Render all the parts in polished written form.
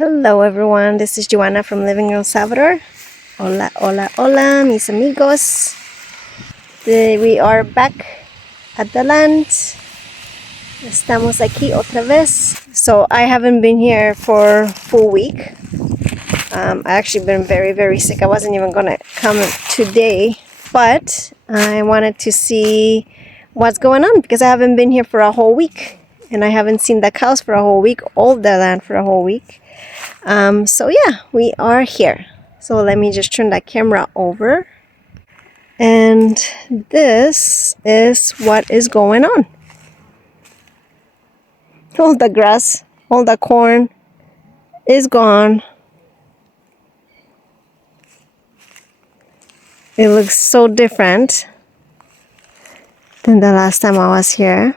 Hello everyone, this is Joanna from Living in El Salvador. Hola, hola, hola, mis amigos. We are back at the land. Estamos aquí otra vez. So I haven't been here for a full week. I actually been very sick. I wasn't even gonna come today, but I wanted to see what's going on because I haven't been here for a whole week and I haven't seen the cows for a whole week, all the land for a whole week. So yeah, we are here. So let me just turn that camera over. And this is what is going on. All the grass, all the corn is gone. It looks so different than the last time I was here.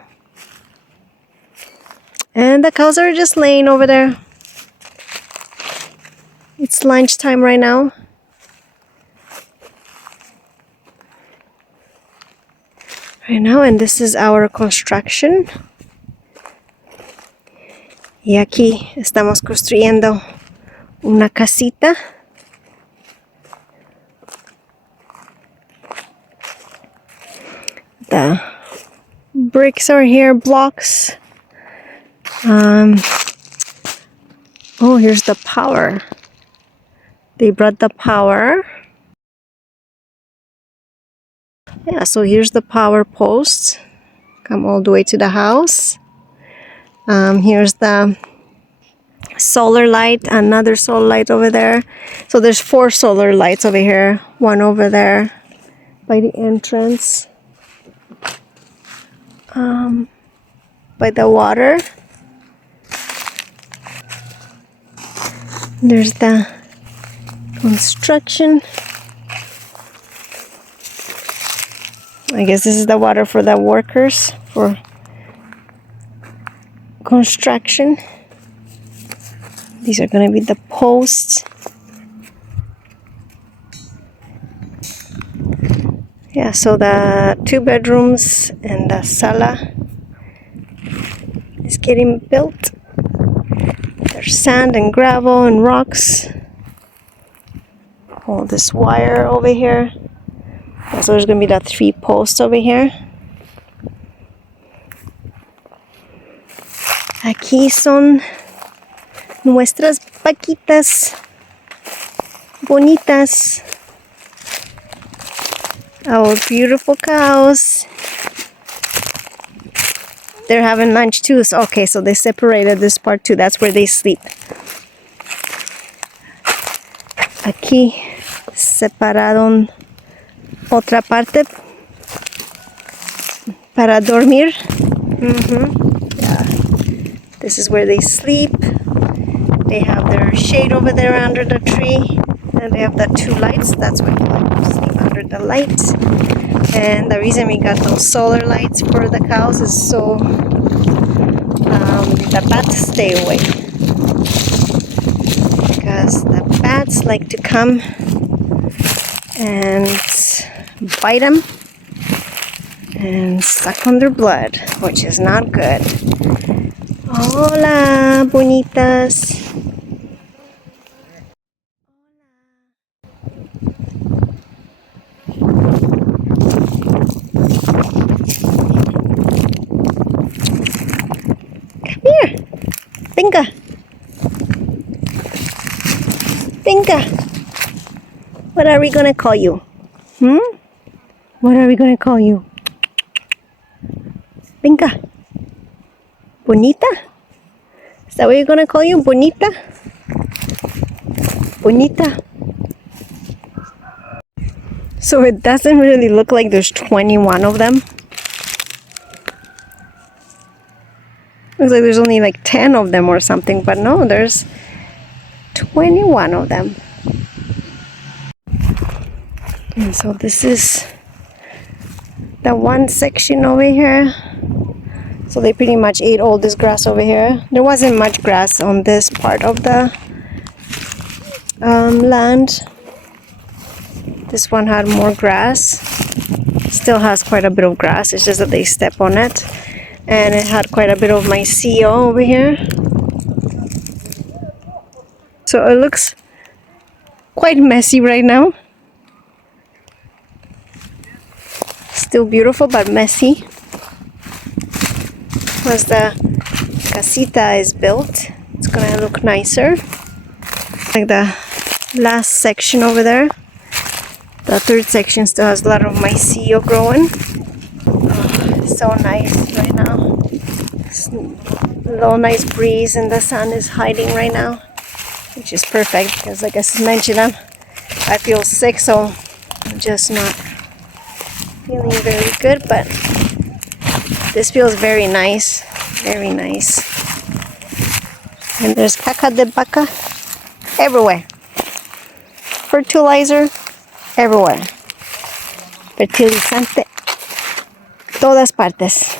And the cows are just laying over there. It's lunchtime right now. And this is our construction. Y aquí estamos construyendo una casita. The bricks are here, blocks. Oh, here's the power. They brought the power. Yeah, so here's the power post. Come all the way to the house. Here's the solar light, another solar light over there. So there's 4 solar lights over here. One over there by the entrance. By the water. There's the construction. I guess this is the water for the workers for construction. These are going to be the posts. Yeah, so the 2 bedrooms and the sala is getting built. There's sand and gravel and rocks. All this wire over here. So there's going to be the 3 posts over here. Aquí son nuestras vaquitas bonitas. Our beautiful cows. They're having lunch too. So, okay, so they separated this part too. That's where they sleep. Aquí separaron otra parte para dormir. Yeah. This is where they sleep. They have their shade over there under the tree. And they have the 2 lights. That's why they like to sleep under the lights. And the reason we got those solar lights for the cows is so the bats stay away. Because the bats like to come and bite them and suck on their blood, which is not good. Hola, bonitas. Come here. Binga. Binga. What are we going to call you? What are we going to call you? Binga. Bonita? Is that what you're going to call you? Bonita? Bonita. So it doesn't really look like there's 21 of them. Looks like there's only like 10 of them or something, but no, there's 21 of them. And so this is the one section over here. So they pretty much ate all this grass over here. There wasn't much grass on this part of the land. This one had more grass. Still has quite a bit of grass. It's just that they step on it. And it had quite a bit of mycelium over here. So it looks quite messy right now. Still beautiful but messy. Once the casita is built, it's gonna look nicer. Like the last section over there. The third section still has a lot of myceo growing. Oh, so nice right now. It's a little nice breeze and the sun is hiding right now, which is perfect because, like I mentioned, I feel sick, so I'm just not feeling very good. But this feels very nice, very nice. And there's caca de vaca everywhere. Fertilizer everywhere. Fertilizante todas partes.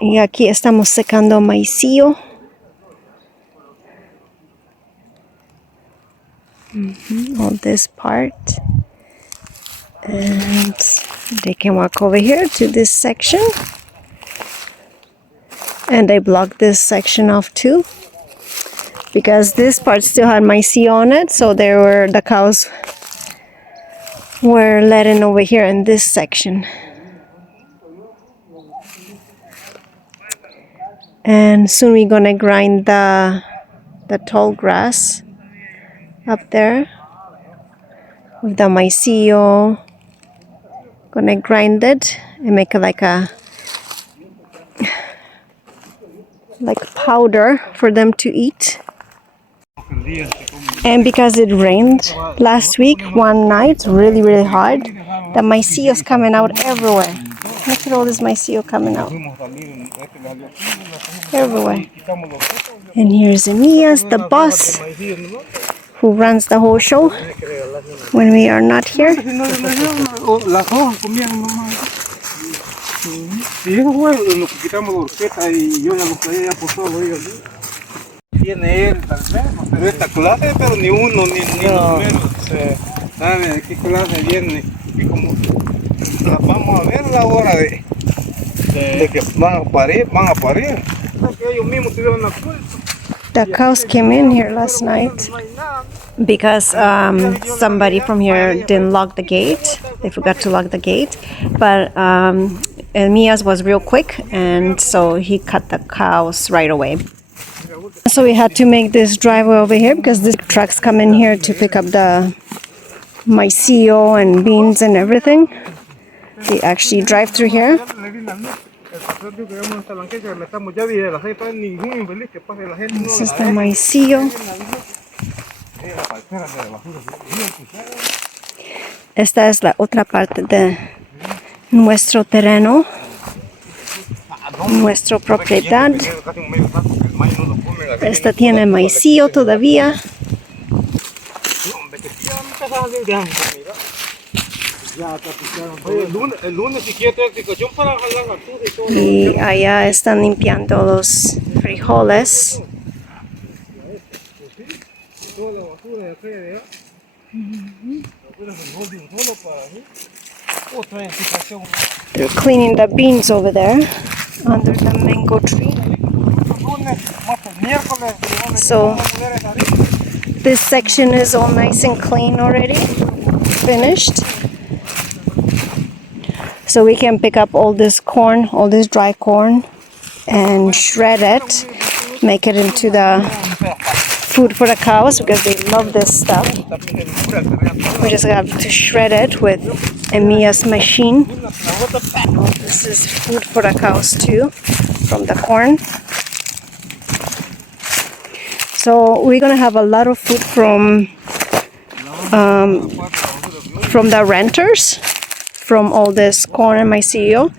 Y aquí estamos secando maicillo. All this part. And they can walk over here to this section. And they blocked this section off too, because this part still had myceo on it, so the cows were let in over here in this section. And soon we're gonna grind the tall grass up there with the myceo. Gonna grind it and make it like powder for them to eat. And because it rained last week, one night, really hard, the myceo's coming out everywhere. Look at all this myceo coming out. Everywhere. And here's Emias, the boss, who runs the whole show when we are not here. Tiene él, tal vez, pero esta clase, pero ni uno, ni no. Números. ¿Sabe qué clase viene? Y como vamos a ver la hora de que van a parir. Porque ellos mismos tuvieron la culpa. The cows came in here last night because somebody from here didn't lock the gate. They forgot to lock the gate. But Emias was real quick, and so he cut the cows right away. So we had to make this driveway over here because the trucks come in here to pick up the myceo and beans and everything. They actually drive through here. This is the myceo. Esta es la otra parte de nuestro terreno, nuestra propiedad. Esta tiene myceo todavía. Y allá están limpiando los frijoles. They're cleaning the beans over there under the mango tree. So this section is all nice and clean already, finished. So we can pick up all this corn, all this dry corn, and shred it, make it into the food for the cows because they love this stuff. We just have to shred it with Emia's machine. This is food for the cows too, from the corn. So we're gonna have a lot of food from the renters, from all this corn and myceo,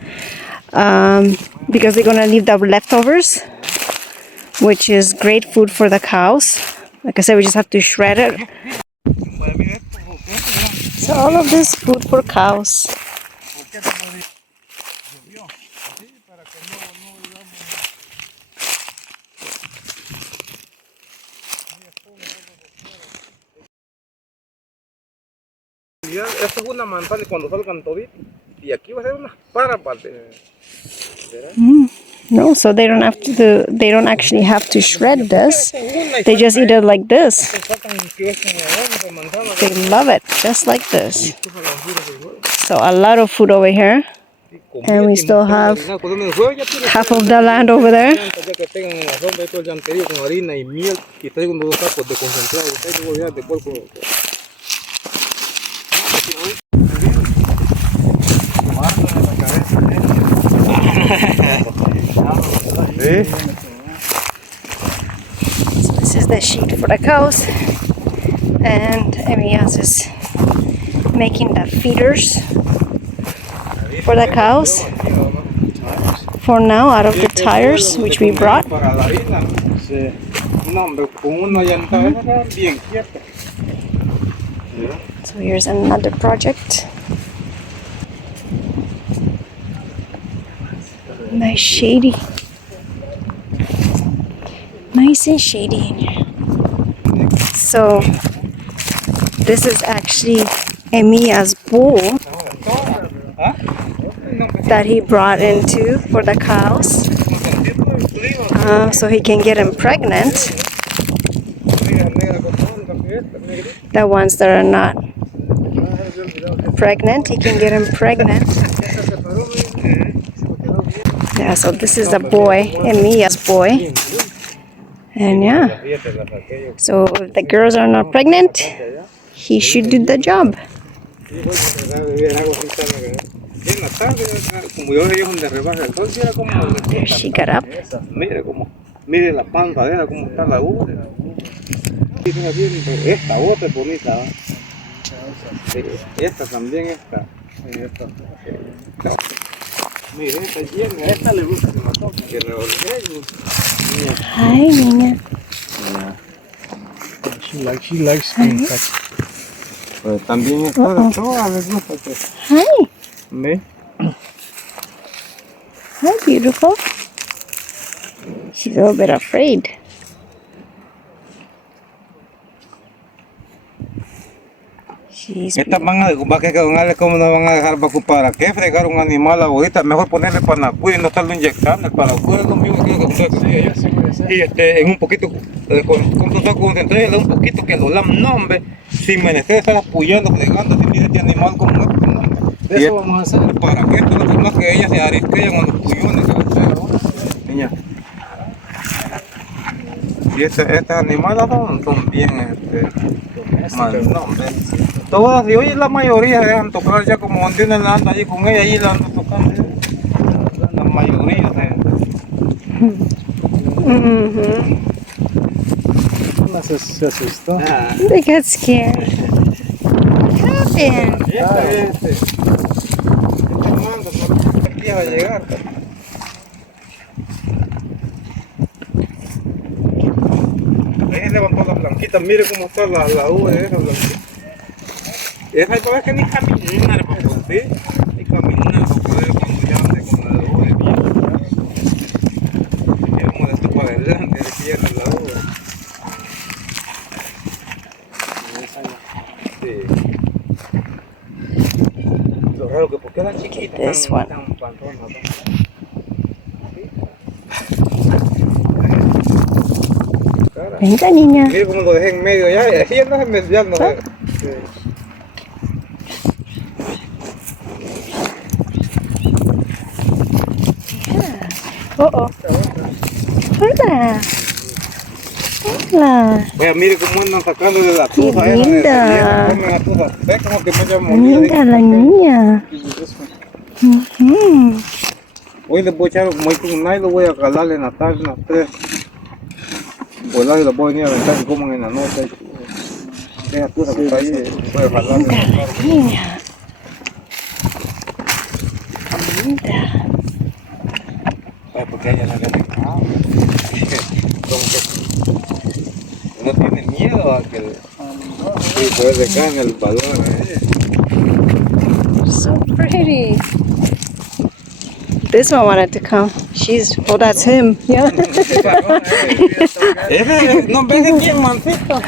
because they're gonna leave the leftovers, which is great food for the cows. Like I said, we just have to shred it. So all of this food for cows. Esta es una manzana y cuando salgan toditos. Y aquí va a ser unas parapas de... No, so they don't have to do, they don't actually have to shred this. They just eat it like this. They love it, just like this. So a lot of food over here. And we still have half of the land over there. So this is the sheet for the cows. And Emias is making the feeders for the cows. For now, out of the tires which we brought. So here's another project. Nice shady. Nice and shady in here. So this is actually Emia's bowl that he brought into for the cows, so he can get them pregnant. The ones that are not pregnant, he can get them pregnant. Yeah, so this is the boy, Emia's boy. And yeah, so if the girls are not pregnant, he should do the job. There she got up. Mire la panza de ella, cómo está la uva. Esta otra es bonita. Esta también está. Mire, esta llena. Esta le gusta que me toque. Que le ordeñe. Hi, niña. She likes being touched. Pues también está de todas les gusta que... Hi. ¿Ve? Hi, beautiful. She's a little bit afraid. Estas van a dejar, ¿cómo no van a dejar vacunar? ¿Para qué fregar un animal ahorita? Mejor ponerle panacudo y no estarlo inyectando. El panacudo es lo mismo que y en un poquito, con total concentrado, un poquito que lo lam, no, hombre, sin menester estar apoyando, fregando, si mire este animal como es, no, hombre. Eso vamos a hacer. ¿Para qué? Pero no es más que ellas se arisquean con los puyones que niña. Y estas animales son bien, no, hombre. Todas, y hoy la mayoría dejan tocar ya como donde uno anda allí con ella, allí la anda tocando. La mayoría se asustó. They got scared. What happened? Aquí va a llegar. Ahí levantó la blanquita, mire cómo está la uva de esa blanquita. Esa hay que ni caminar para poder, ni caminar para poder cuando ya ande con la uva de bien. Y vamos de esto para adelante, le pierde la uva. Sí. Lo raro que porque era chiquita tan pantona. Venga, niña. Mire cómo lo dejé en medio ya, y así ya no se me ya no. Sí. Hola. Hola. Vea, mire cómo andan sacando de la tufa. Qué linda. Ve como que me llaman molida. Linda la niña. Hoy les voy a echar como con un nylon, voy a calarle en la tarde unas 3. Volar y los voy a venir a aventar y coman en la noche. Deja tufa que está ahí, voy a jalarle en la tarde. Niña. Linda. Porque ella no le como que no tiene miedo a que poder dejar en el balón. So pretty. This one wanted to come. Oh, that's him. Yeah. No ves que bien mansito.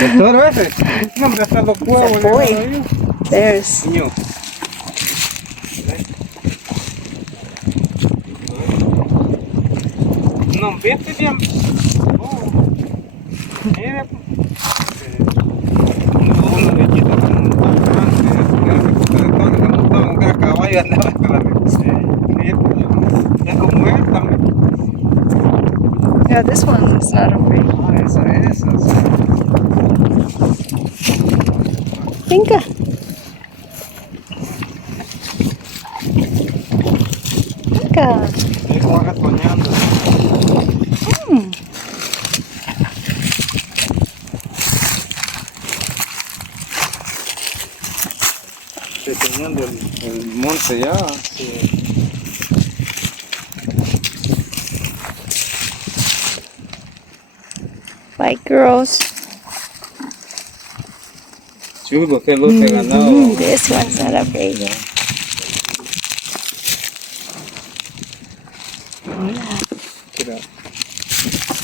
El toro ese. No, hombre, hasta los huevos. Boy. There's. ambiente bien. Oh, mire, una lechita como un montón de todo, que montaban un gran caballo y andaba con la leche. Es como él también. Yeah, this one is not afraid. Ah, esa. Venga. Venga. Es como retoñando. Mm. Retoñando el monte ya. Sí. Bye, girls. Chulo, que lote ganado. This one's not afraid. Mira.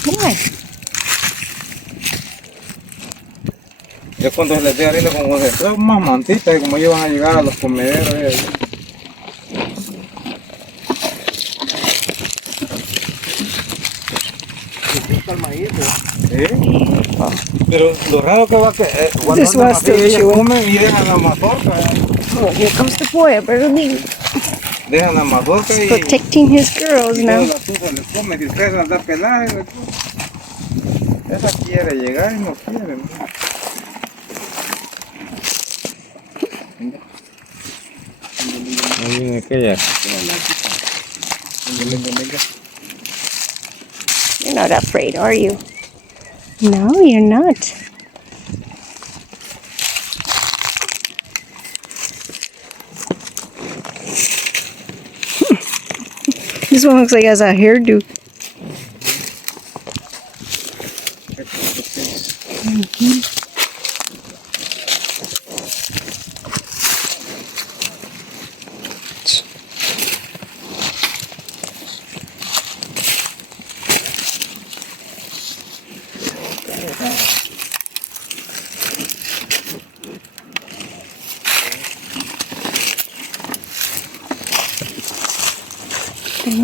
Why? Ya cuando se les dé arena como se son más mantitas y como ellos van a llegar a los comederos de ahí. Oh. Pero lo raro que va que cuando This andan one's así, still ellas chewing. comen y dejan la mazorca. Oh, here comes the boy. I better leave. Dejan la mazorca He's y protecting his girls luego now. la tusa les come. Si ustedes las da pelar, esa quiere llegar y no quiere. Ahí viene aquella. You're not afraid, are you? No, you're not. This one looks like it has a hairdo.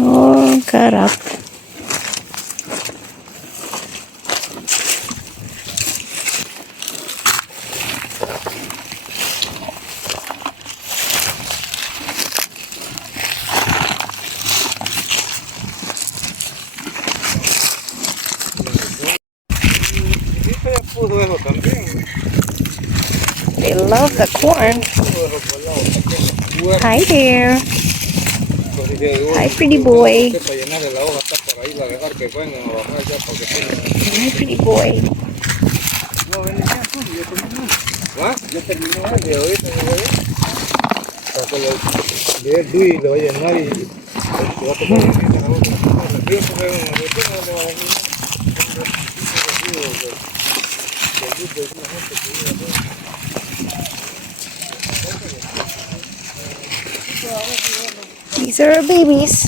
Oh, cut up. Ya puso eso también. They love the corn. Hi there. Hi, pretty boy. Para llenar la hoja está por ahí, la dejar que vengan a bajar ya para que tengan. Hi, pretty boy. No, ven ya, ya terminó. ¿Va? Ya terminó de ahorita, para que le dé el DUI y le va a llenar y se va a tomar la vida la otra. El río se ve en el río, ¿dónde va a venir? Un recipiente de luz de una gente que vive allá. These are our babies.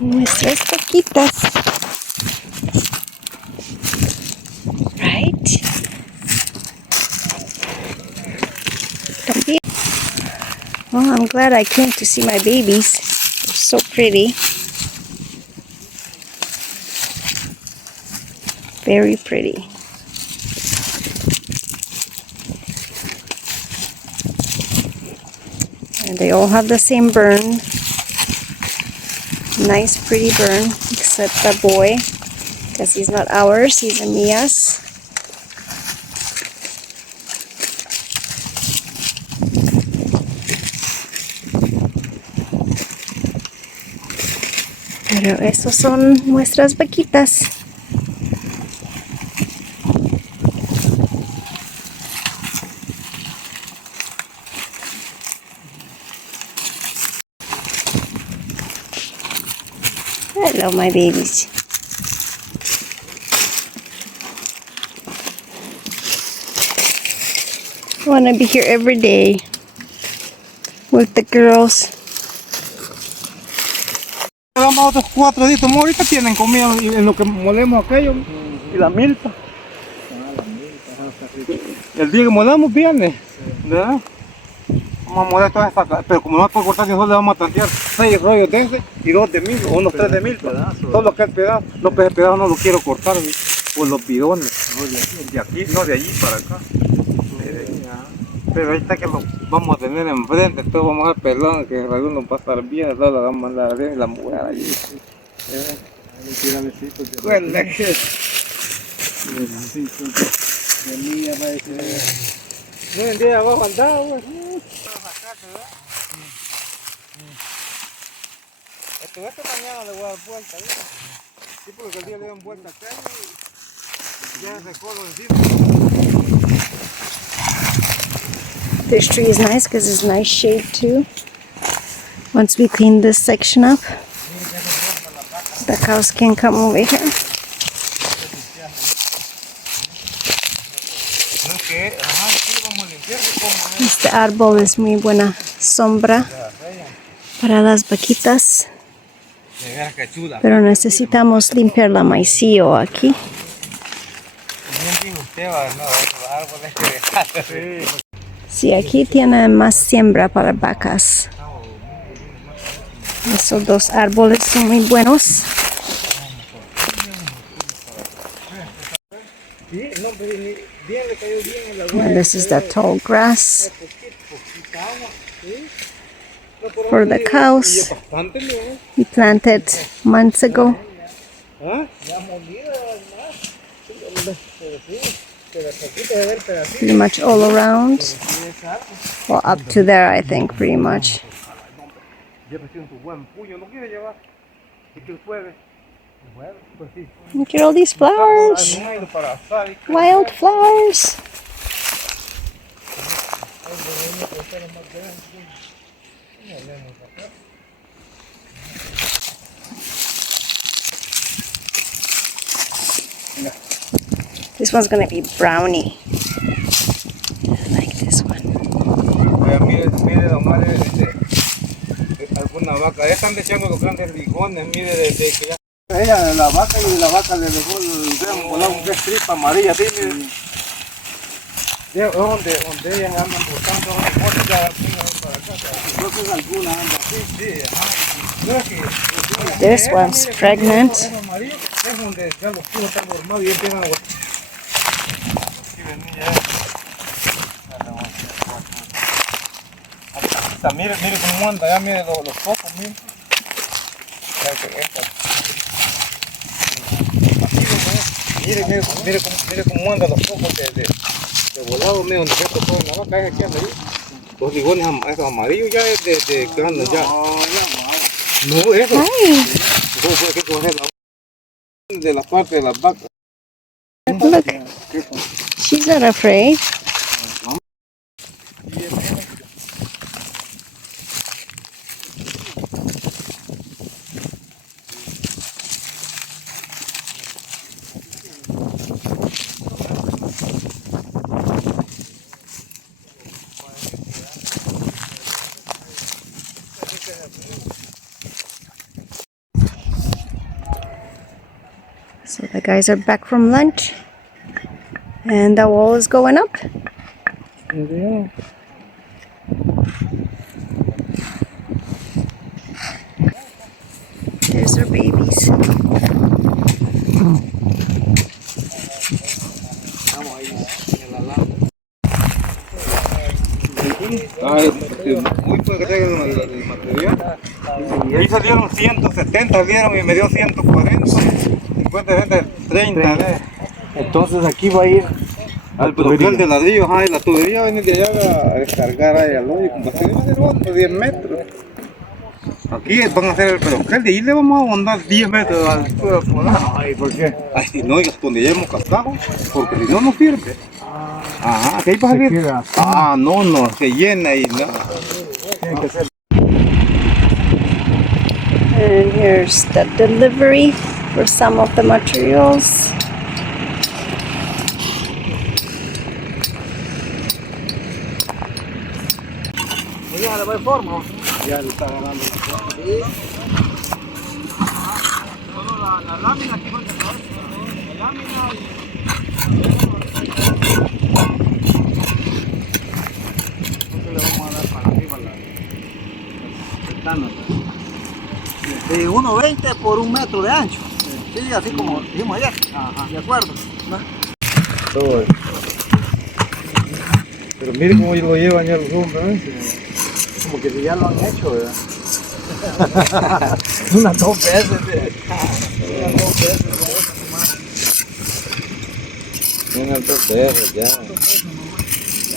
Nuestras coquitas. Right? Don't be. Well, I'm glad I came to see my babies. They're so pretty. Very pretty. And they all have the same burn. Nice pretty burn, except the boy, because he's not ours, he's Mia's. Pero esos son nuestras vaquitas. Hello, my babies. I want to be here every day with the girls. Vamos otros 4 días, como ahorita tienen comida en lo que molemos aquello y la milpa. El día que molamos viene, ¿verdad? Vamos a mover todas estas, pero como no puedo cortar, nosotros le vamos a tantear 6 rollos de ese y 2 de 1000, o unos 3 de 1000. Todo lo que es pedazo, no, pues el pedazo no lo quiero cortar, por los bidones. De aquí, no de allí para acá. Pero ahí está que lo vamos a tener enfrente, entonces vamos a ver pelón, que alguno va a estar bien, entonces la vamos a mandar a ver la mujer allí. Huele que... De mía va a decir. No, el día abajo andaba, güey. Esta mañana le voy a dar vuelta, ¿sí? Sí, porque el día le dan vuelta acá y ya se coló encima. This tree is nice because it's nice shade too. Once we clean this section up, the cows can come over here. Este árbol es muy buena sombra para las vaquitas, pero necesitamos limpiar la maicillo aquí. Sí, aquí tiene más siembra para vacas. Esos dos árboles son muy buenos. And this is the tall grass for the cows we planted months ago. Pretty much all around. Well, up to there, I think, pretty much. Look at all these flowers. Wild flowers. This one's gonna be brownie. I like this one. Mire, nomás alguna vaca. Ya están echando los grandes bigones, mire, desde que ya. Ella, la vaca y la vaca le dejó un tripa amarilla, así, mire. Es donde ellas andan buscando cosas ya para acá. Entonces algunas andan así, sí, ajá. This one's pregnant. Es donde ya los puros están formados y empiezan a... Mire cómo anda, ya mire los focos, mire. Mire cómo anda los focos de volado, mire donde se tocó en la vaca, es aquí anda ahí. Los ligones esos amarillos ya es de que andan ya. No, eso. Eso fue que coger de la parte de las vacas. Look, she's not afraid. So the guys are back from lunch and the wall is going up. There's our babies. Muy poco que traigan el material. Y ahí salieron 170, salieron y me dio 140. 50, 30. Entonces aquí va a ir al bloqueo de ladrillo, y la tubería viene de allá a descargar ahí al hoyo, como así va a ser otro 10 metros. Aquí van a hacer el pedroquel, de ahí le vamos a mandar 10 metros al altura por ahí. Ay, ¿por qué? Ay, si no, donde ya hemos cascado, porque si no, no sirve. Ajá, que ahí va a salir. No, se llena y no. Tiene que ser. And here's the delivery for some of the materials. Ya le va en forma. Ya le está agarrando la forma. Solo la lámina que falta, la lámina y... le vamos a dar para arriba. 1.20 por 1 metro de ancho. Sí, así como dijimos ayer. Ajá. De acuerdo. Todo. Pero mire cómo lo llevan ya los hombres, ¿eh? Como que si ya lo han hecho, ¿verdad? Unas 2 veces. Unas 2 veces. Tienen 2 perros ya. Ya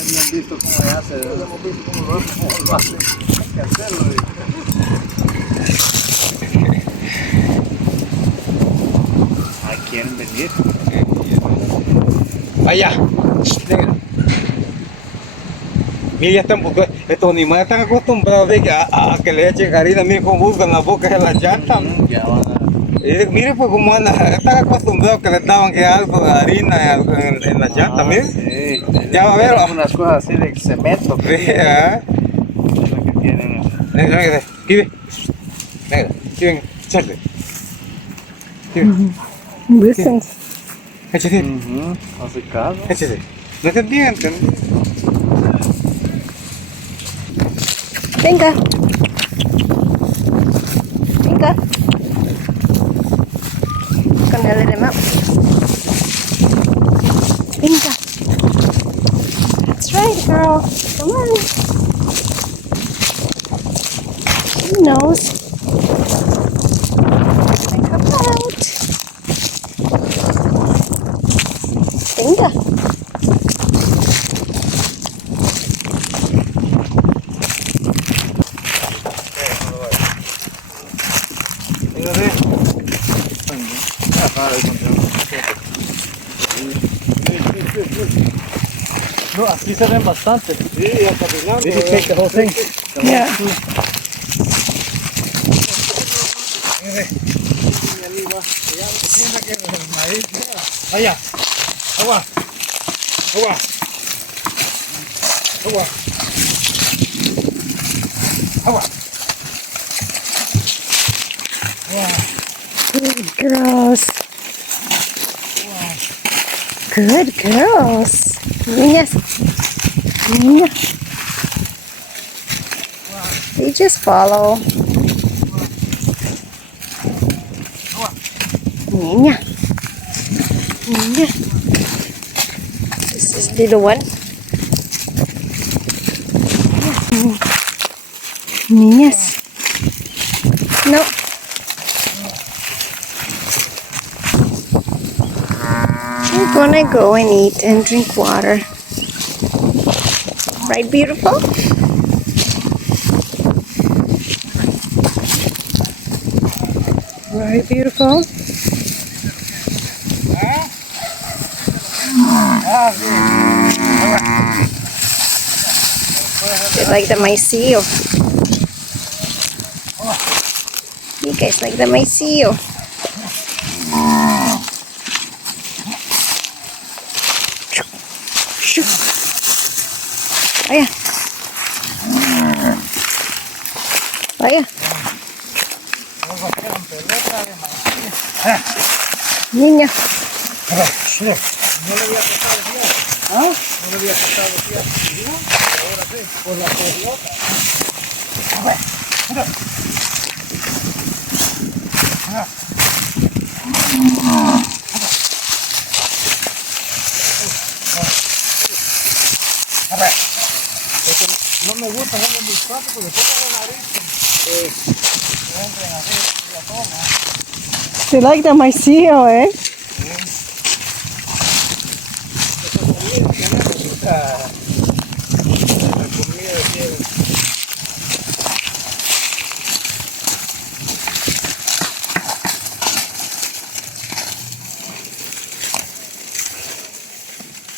habían visto cómo se hace, ¿verdad? Ya hemos visto cómo lo hace. Hay que hacerlo, ¿verdad? Ahí quieren venir. Vaya. Mira, ya están buscando, estos animales están acostumbrados a que le echen harina. Miren cómo buscan las bocas de las llantas. Ya van a... Mire pues cómo andan, están acostumbrados que les daban que algo de harina en las llantas, miren. Sí. Ya va a ver. Unas cosas así de cemento. Sí, ah. Es lo que tienen. Venga, venga, aquí ve. Venga, aquí venga, échale. Aquí ve. Listen. Échate, Hace caso. échate. No te entienden. Venga. Venga. Gonna let him out. Venga. That's right, girl. Come on. She knows. Gonna come out. Venga. Venga, ve. No, aquí se ven bastante. Sí, ya está peinando. Did you take the whole thing? Yeah. Vaya. Agua. Agua. Agua. Agua. Good girls. Good girls. Niñas. Niña. They just follow. Niña. Niña. This is little one. Niñas. No. We're gonna go and eat and drink water. Right, beautiful? Right, beautiful? They like the maicillo. You guys like the maicillo? Vaya. Vaya. Niña. No le había costado el día. ¿Ah? No le había costado el día. Ahora sí, por la pelota. No me gusta hacerlo muy fácil porque después con la nariz me entran así y la toma. They like the maicillo, eh?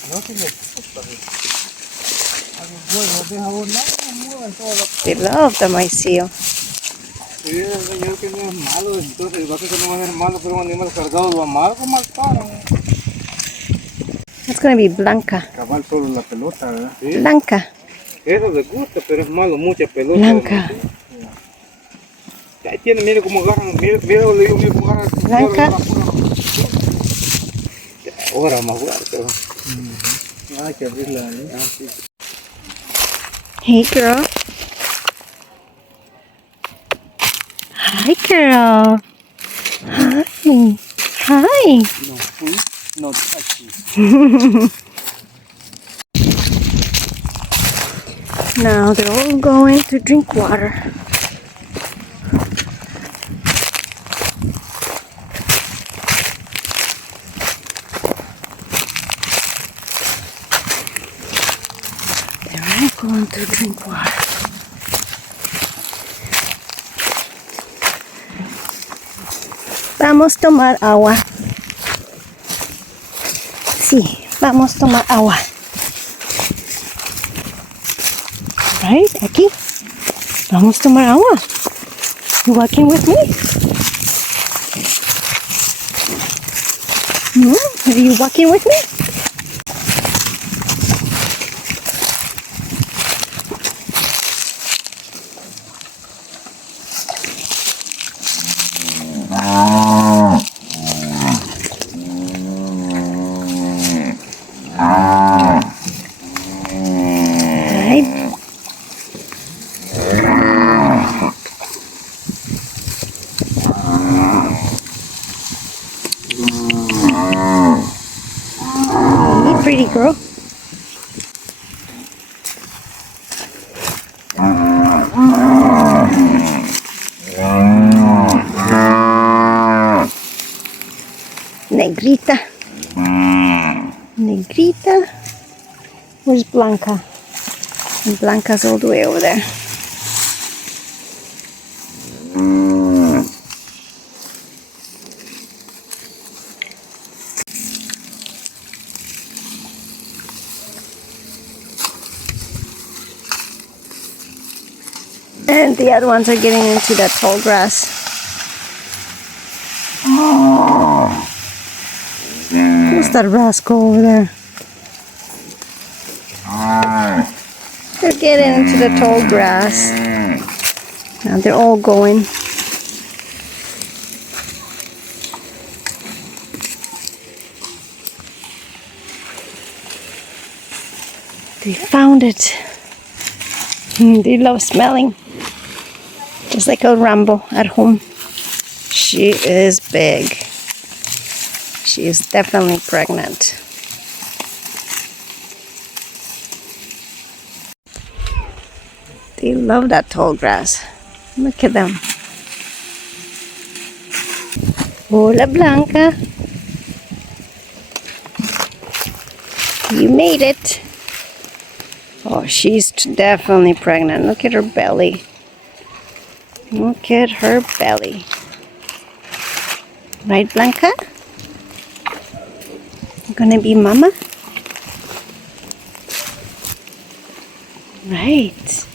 No, si le gusta. A los huevos de jabón no mueven todo lo They love the maicillo. Si viene el señor que no es malo, entonces igual que no va a ser malo, pero un animal cargado lo amargo mal para. It's gonna be blanca. cabal solo la pelota, ¿verdad? Sí. Blanca. Eso les gusta, pero es malo, mucha pelota. Blanca. Ahí tiene, mire cómo agarran, mire, le digo, mire cómo agarran. Blanca. Ahora más fuerte. Hay que abrirla, ¿eh? Ah, sí. Hey, girl. Hi, Carol. Hi. Hi. No food, no touchy. Now they're all going to drink water. They're all going to drink water. Vamos a tomar agua. Sí, vamos a tomar agua. Right, aquí. Vamos a tomar agua. You walking with me? Are you walking with me? Right. Hey, pretty girl. Negrita. Negrita. Where's Blanca? And Blanca's all the way over there. And the other ones are getting into that tall grass. Who's that rascal over there? They're getting into the tall grass. Now they're all going. They found it. They love smelling. Just like a Rambo at home. She is big. She is definitely pregnant. They love that tall grass. Look at them. Hola, Blanca. You made it. Oh, she's definitely pregnant. Look at her belly. Look at her belly. Right, Blanca? You gonna be mama? Right.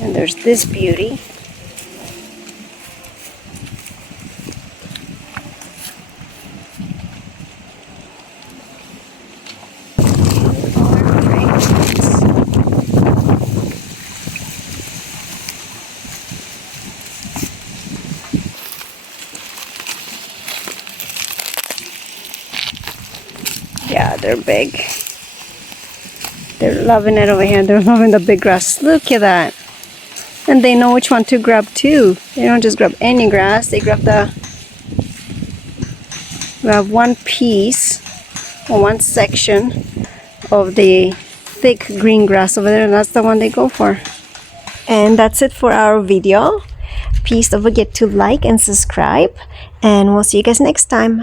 And there's this beauty. Yeah, they're big. They're loving it over here. They're loving the big grass. Look at that. And they know which one to grab too. They don't just grab any grass. They grab one piece or one section of the thick green grass over there. And that's the one they go for. And that's it for our video. Please don't forget to like and subscribe. And we'll see you guys next time.